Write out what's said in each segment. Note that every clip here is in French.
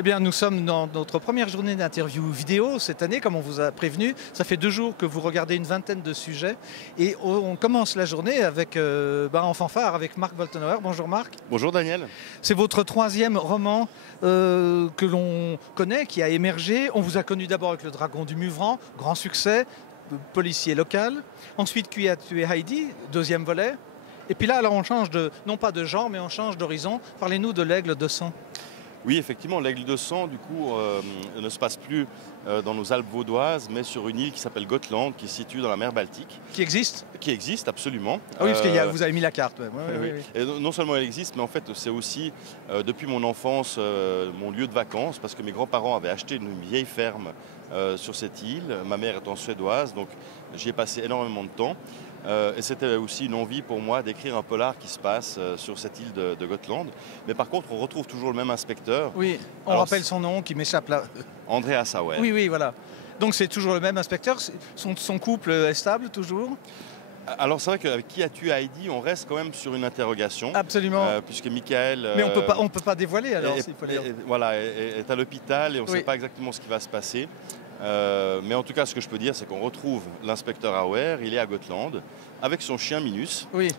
Eh bien, nous sommes dans notre première journée d'interview vidéo cette année, comme on vous a prévenu. Ça fait 2 jours que vous regardez une vingtaine de sujets. Et on commence la journée avec, en fanfare avec Marc Woltenhauer. Bonjour Marc. Bonjour Daniel. C'est votre 3e roman que l'on connaît, qui a émergé. On vous a connu d'abord avec Le Dragon du Muvran, grand succès, policier local. Ensuite, Qui a tué Heidi, 2e volet. Et puis là, alors on change non pas de genre, mais on change d'horizon. Parlez-nous de l'Aigle de sang. Oui, effectivement, l'Aigle de sang, du coup, ne se passe plus dans nos Alpes vaudoises, mais sur une île qui s'appelle Gotland, qui se situe dans la mer Baltique. Qui existe? Qui existe, absolument. Ah oui, parce que vous avez mis la carte. Ouais. Oui. Et non seulement elle existe, mais en fait, c'est aussi, depuis mon enfance, mon lieu de vacances, parce que mes grands-parents avaient acheté une vieille ferme sur cette île. Ma mère étant suédoise, donc j'y ai passé énormément de temps. Et c'était aussi une envie pour moi d'écrire un polar qui se passe sur cette île de Gotland. Mais par contre, on retrouve toujours le même inspecteur. Oui, on rappelle son nom qui m'échappe là. Andreas Auer. Oui, voilà. Donc c'est toujours le même inspecteur. Son couple est stable toujours? Alors c'est vrai qu'avec Qui a tué Heidi, on reste quand même sur une interrogation. Absolument. Puisque Michael... Mais on peut pas dévoiler alors. Est à l'hôpital et on ne sait pas exactement ce qui va se passer. Mais en tout cas, ce que je peux dire, c'est qu'on retrouve l'inspecteur Auer, il est à Gotland, avec son chien Minus. Oui.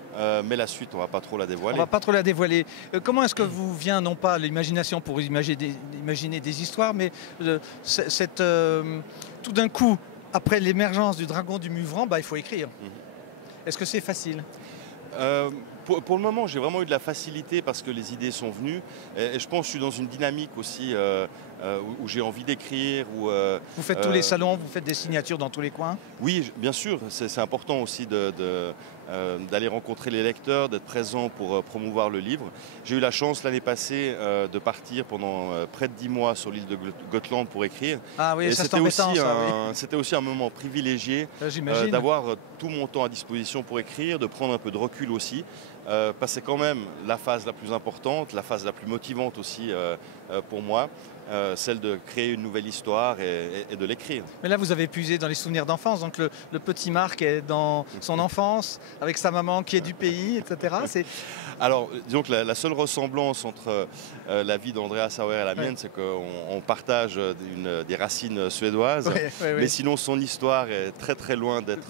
Mais la suite, on ne va pas trop la dévoiler. On ne va pas trop la dévoiler. Comment est-ce que vous vient, non pas l'imagination pour imaginer des histoires, mais tout d'un coup, après l'émergence du Dragon du Muvran, il faut écrire. Est-ce que c'est facile? Pour le moment, j'ai vraiment eu de la facilité parce que les idées sont venues. Et je pense que je suis dans une dynamique aussi où j'ai envie d'écrire. Vous faites tous les salons, vous faites des signatures dans tous les coins? Oui, bien sûr. C'est important aussi d'aller rencontrer les lecteurs, d'être présent pour promouvoir le livre. J'ai eu la chance l'année passée de partir pendant près de 10 mois sur l'île de Gotland pour écriire. Ah oui, et ça c'est embêtant, c'était aussi un moment privilégié d'avoir tout mon temps à disposition pour écrire, de prendre un peu de recul aussi. Parce que c'est quand même la phase la plus importante, la phase la plus motivante aussi pour moi, celle de créer une nouvelle histoire et de l'écrire. Mais là, vous avez puisé dans les souvenirs d'enfance, donc le petit Marc est dans son enfance, avec sa maman qui est du pays, etc. Alors, disons que la seule ressemblance entre la vie d'Andreas Auer et la mienne, c'est qu'on partage des racines suédoises, mais sinon son histoire est très très loin d'être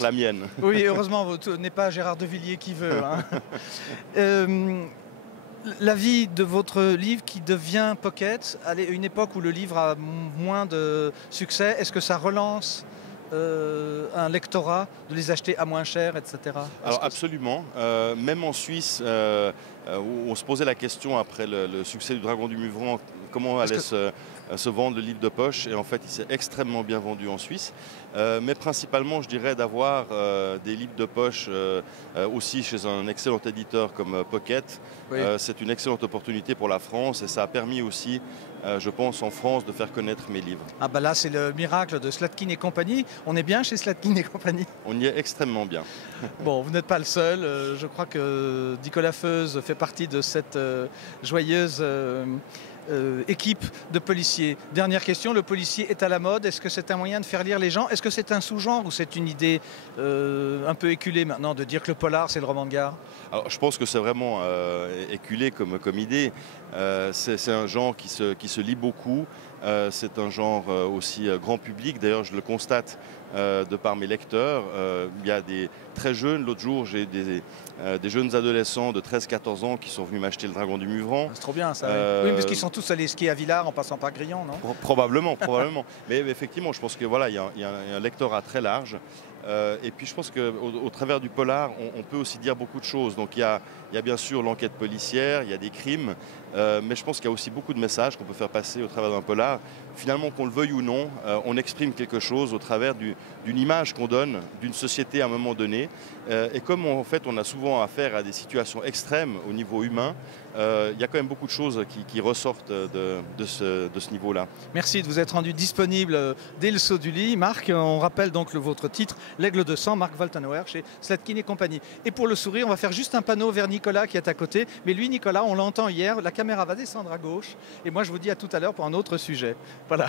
la mienne. Oui, heureusement, ce n'est pas Gérard de Villiers qui veut. La vie de votre livre qui devient pocket, à une époque où le livre a moins de succès, est-ce que ça relance un lectorat de les acheter à moins cher, etc. Alors absolument. Même en Suisse, où on se posait la question après le succès du Dragon du Muvran, comment allait se vendre le livre de poche, et en fait il s'est extrêmement bien vendu en Suisse. Mais principalement, je dirais, d'avoir des livres de poche aussi chez un excellent éditeur comme Pocket. C'est une excellente opportunité pour la France et ça a permis aussi, je pense, en France de faire connaître mes livres. Ah bah là, c'est le miracle de Slatkin et compagnie. On est bien chez Slatkin et compagnie? On y est extrêmement bien. Bon, vous n'êtes pas le seul. Je crois que Nicolas Feuze fait partie de cette joyeuse équipe de policiers. Dernière question, le policier est à la mode. Est-ce que c'est un moyen de faire lire les gens? Est-ce que c'est un sous-genre ou c'est une idée un peu éculée maintenant de dire que le polar c'est le roman de gare? Alors, je pense que c'est vraiment éculé comme idée. C'est un genre qui se lit beaucoup. C'est un genre aussi grand public. D'ailleurs, je le constate de par mes lecteurs. Il y a des très jeunes. L'autre jour, j'ai des jeunes adolescents de 13-14 ans qui sont venus m'acheter le Dragon du Muvran. C'est trop bien ça. Oui, parce qu'ils sont tous allés skier à Villars en passant par Grillon, non? Probablement. Mais effectivement, je pense que voilà, il y a un lectorat très large. Et puis je pense qu'au travers du polar, on peut aussi dire beaucoup de choses. Donc il y a bien sûr l'enquête policière, il y a des crimes, mais je pense qu'il y a aussi beaucoup de messages qu'on peut faire passer au travers d'un polar. Finalement, qu'on le veuille ou non, on exprime quelque chose au travers d'une image qu'on donne d'une société à un moment donné. Et comme en fait on a souvent affaire à des situations extrêmes au niveau humain, il y a quand même beaucoup de choses qui ressortent de ce niveau-là. Merci de vous être rendu disponible dès le saut du lit. Marc, on rappelle donc votre titre, L'Aigle de sang, Marc Woltenhauer chez Slatkin et compagnie. Et pour le sourire, on va faire juste un panneau vers Nicolas qui est à côté. Mais lui, Nicolas, on l'entend hier, la caméra va descendre à gauche. Et moi, je vous dis à tout à l'heure pour un autre sujet. Voilà.